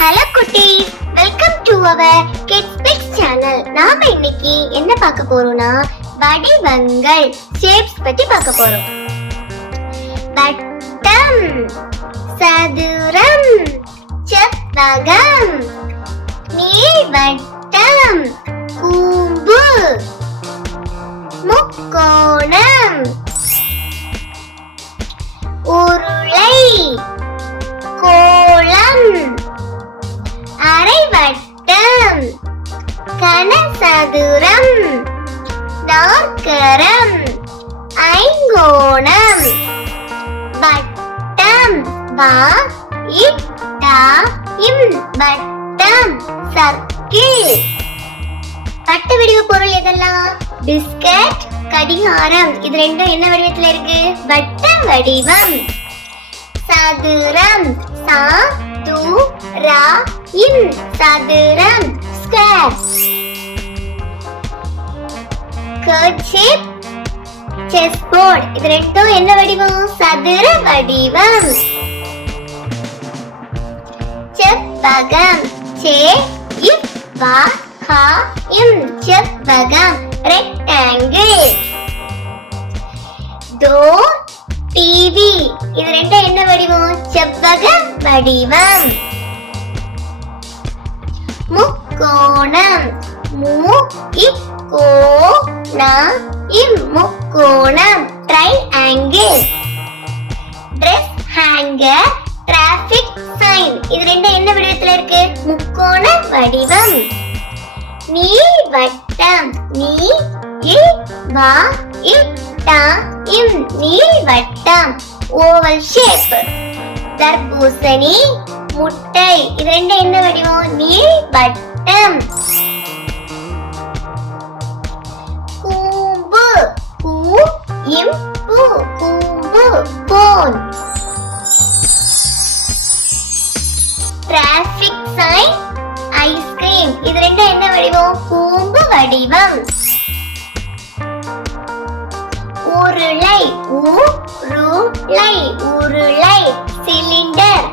Hello குட்டீஸ் welcome to our kids big channel நாம இன்னைக்கு என்ன பார்க்க போறோம்னா வடிவங்கள் ஷேப்ஸ் பத்தி பார்க்க போறோம். வட்டம் சதுரம் செவ்வகம் நீள்வட்டம் கனசதுரம் நாற்கரம் ஐங்கோணம் வட்டம் வா இட்டா இம் வட்டம் சர்க்கிள். பட்ட வடிவ பொருள் எதெல்லாம்? பிஸ்கட் கடிகாரம். இது ரெண்டும் என்ன வடிவத்துல இருக்கு? வட்ட வடிவம். சதுரம் சா து ரா இம் சதுரம். கர்ச்சிப் செஸ் போர்ட் இது ரெண்டும் என்ன வடிவம்? சதுர வடிவம். செவ்வகம். சே இப் வா ஹா இம் செவ்வகம். ரெக்டாங்கிள் தோ டிவி இது ரெண்டும் என்ன வடிவம்? செவ்வக வடிவம். முக் முக்கோணம். மு இ கோ நா இம் முக்கோணம். Triangle dress hanger traffic sign இது ரெண்டும் என்ன வடிவத்துல இருக்கு? முக்கோண வடிவம். நீ வட்டம். நீ இ வா இ டா இம். நீள்வட்டம் ஓவல் ஷேப் தர்பூசணி முட்டை. இது ரெண்டும் என்ன வடிவம்? M. கூம்பு கூ இம் பூ கூம்பு போன் டிராஃபிக் சைன் ஐஸ்கிரீம் இது ரெண்டும் என்ன வடிவம்? கூம்பு வடிவம். உருளை உருளை உருளை சிலிண்டர்.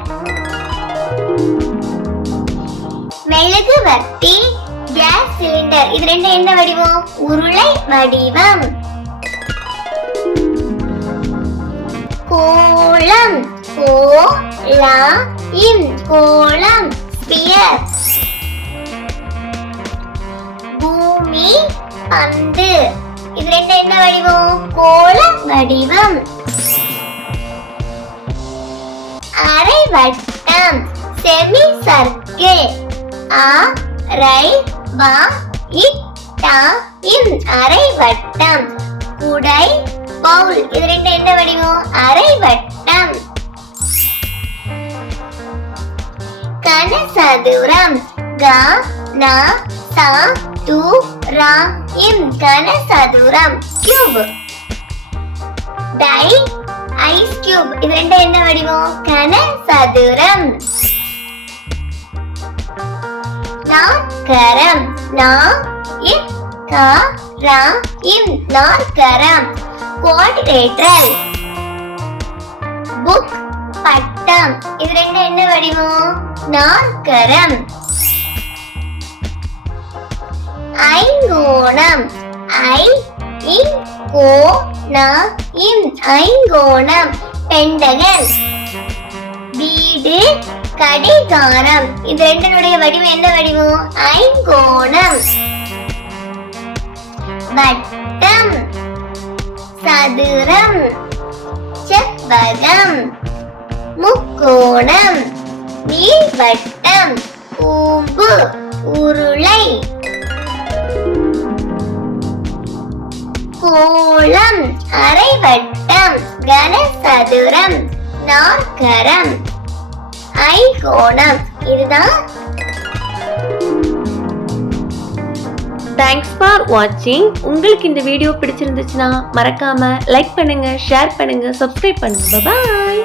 மெழுகுவர்த்தி கேஸ் சிலிண்டர். இது ரெண்டும் என்ன வடிவம்? உருளை வடிவம். கோளம் கோலா இம் கோளம் ஸ்பியர். பூமி பந்து. இது ரெண்டு என்ன வடிவம்? கோள வடிவம். அரை வட்டம் செமி சர்க்கிள் ஆ ரை வா இட்டா இன் அரை வட்டம் குடை பவுல். இது ரெண்டு என்ன வடிவம்? அரை வட்டம் கனசதுரம். க ந சா து ர இம். கனசதுரம். கியூப். Die ice cube. இது ரெண்டு என்ன வடிவம்? கனசதுரம். நாற்கரம் நா இக் கா ரா இம் நாற்கரம் குவாட்ரேட்டரல் புக் பட்டம். இது ரெண்டும் என்ன வடிவம்? நாற்கரம் ஐங்கோணம். ஐ இன் கோ நா இன் ஐங்கோணம். பெண்டகன் வீடு கடிகாரம். இது ரெண்டினுடைய வடிவம். என்ன வடிவம்? ஐங்கோணம். வட்டம். சதுரம். செவ்வகம். முக்கோணம். நீள்வட்டம். கூம்பு. உருளை. கோளம். அரைவட்டம். கனசதுரம். நாற்கரம். ஐகோணம் இதுதான். தேங்க்ஸ் ஃபார் வாட்சிங் உங்களுக்கு இந்த வீடியோ பிடிச்சிருந்துச்சுன்னா மறக்காம லைக் பண்ணுங்க ஷேர் பண்ணுங்க சப்ஸ்கிரைப் பண்ணுங்க. பாய்